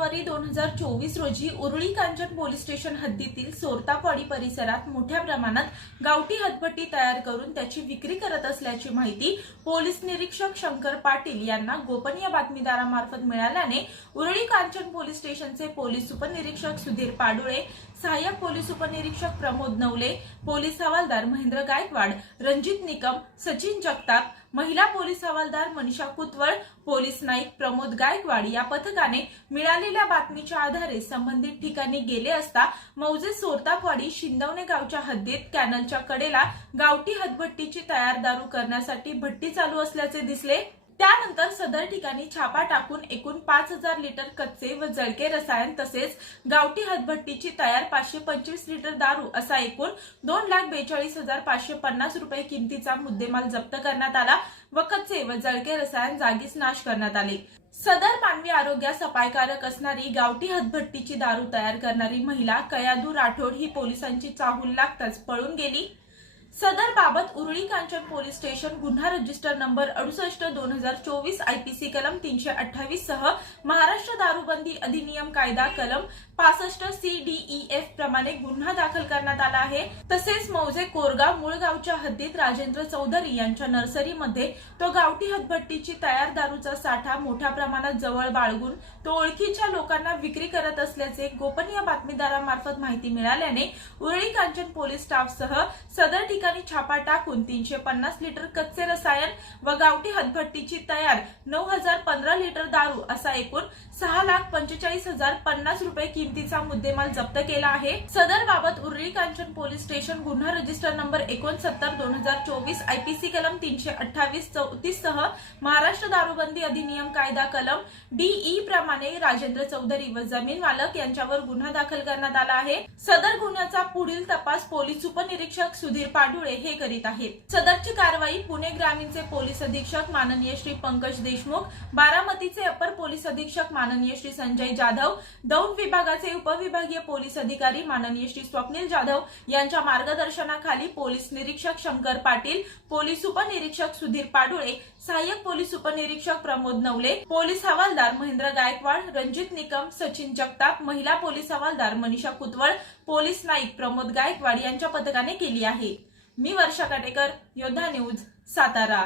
February दोन हजार चोवीस रोजी उरुळी कांचन पोलीस स्टेशन हद्दीतील सोरतापाडी परिसरात मोठ्या प्रमाणात गावठी हतभट्टी तयार करून त्याची विक्री करत असल्याची माहिती पोलीस निरीक्षक शंकर पाटील यांना गोपनीय बातमीदारामार्फत मिळाल्याने उरुळी कांचन पोलीस स्टेशनचे पोलीस उपनिरीक्षक सुधीर पाडुळे सहाय्यक पोलीस उपनिरीक्षक प्रमोद नवले पोलीस हवालदार महेंद्र गायकवाड रणजित निकम सचिन जगताप महिला पोलीस हवालदार मनीषा कुतवळ पोलीस नाईक प्रमोद गायकवाड या पथकाने मिळालेल्या बातमीच्या आधारे संबंधित ठिकाणी गेले असता मौजे सोरतापवाडी शिंदवणे गावच्या हद्दीत कॅनलच्या कडेला गावठी हतभट्टीची तयार दारू करण्यासाठी भट्टी चालू असल्याचे दिसले. त्यानंतर सदर ठिकाणी छापा टाकून एकूण पाच हजार लिटर कच्चे व जळके रसायन तसेच गावठी हतभट्टीची तयार पाचशे पंचवीस लिटर दारू असा एकूण दोन लाख बेचाळीस हजार पाचशे पन्नास रुपये किमतीचा मुद्देमाल जप्त करण्यात आला व कच्चे व जळके रसायन जागीच नाश करण्यात आले. सदर मानवी आरोग्यास अपायकारक असणारी गावठी हतभट्टीची दारू तयार करणारी महिला कयादू राठोड ही पोलिसांची चाहूल लागताच पळून गेली. सदर बाबत उरळी कांचन पोलीस स्टेशन गुन्हा रजिस्टर नंबर अडुसष्ट दोन हजार चोवीस आयपीसी कलम तीनशे अठ्ठावीस सह महाराष्ट्र दारूबंदी अधिनियम कायदा कलम पासष्ट सी डी ई एफ प्रमाणे गुन्हा दाखल करण्यात आला आहे. तसेच मौजे कोरगाव मुळगावच्या हद्दीत राजेंद्र चौधरी यांच्या नर्सरीमध्ये तो गावठी हतभट्टीची तयार दारूचा साठा मोठ्या प्रमाणात जवळ बाळगून तो ओळखीच्या लोकांना विक्री करत असल्याचे गोपनीय बातमीदारामार्फत माहिती मिळाल्याने उरळी कांचन पोलीस स्टाफसह सदर ठिकाणी छापा टाकून तीनशे पन्नास लिटर कच्चे रसायन व गावठी हतभट्टीची तयार नऊ हजार पंधरा लिटर दारू असा एकूण सहा लाख पंचेचाळीस हजार पन्नास रुपये किमतीचा मुद्देमाल जप्त केला आहे. आहे. सदर बाबत उर्री कांचन पोलीस स्टेशन गुन्हा रजिस्टर नंबर एकोणसत्तर दोन हजार चोवीस आयपीसी कलम तीनशे अठ्ठावीस चौतीस सह महाराष्ट्र दारूबंदी अधिनियम कायदा कलम डीई प्रमाणे राजेंद्र चौधरी व जमीन मालक यांच्यावर गुन्हा दाखल करण्यात आला आहे. सदर गुन्ह्याचा पुढील तपास पोलीस उपनिरीक्षक सुधीर पाडुळे हे करीत आहेत. सदरची कारवाई पुणे ग्रामीणचे पोलीस अधीक्षक माननीय श्री पंकज देशमुख बारामतीचे अपर पोलीस अधीक्षक माननीय श्री संजय जाधव दौंड विभागाचे उपविभागीय पोलीस अधिकारी अधिकारी माननीय श्री स्वप्नील जाधव यांच्या मार्गदर्शनाखाली पोलीस निरीक्षक शंकर पाटील पोलीस उपनिरीक्षक सुधीर पाडुळे सहाय्यक पोलीस उपनिरीक्षक प्रमोद नवले पोलीस हवालदार महेंद्र गायकवाड रणजित निकम सचिन जगताप महिला पोलीस हवालदार मनीषा कुतवळ पोलीस नाईक प्रमोद गायकवाड यांच्या पथकाने केली आहे. मी वर्षा काटेकर योद्धा न्यूज सातारा.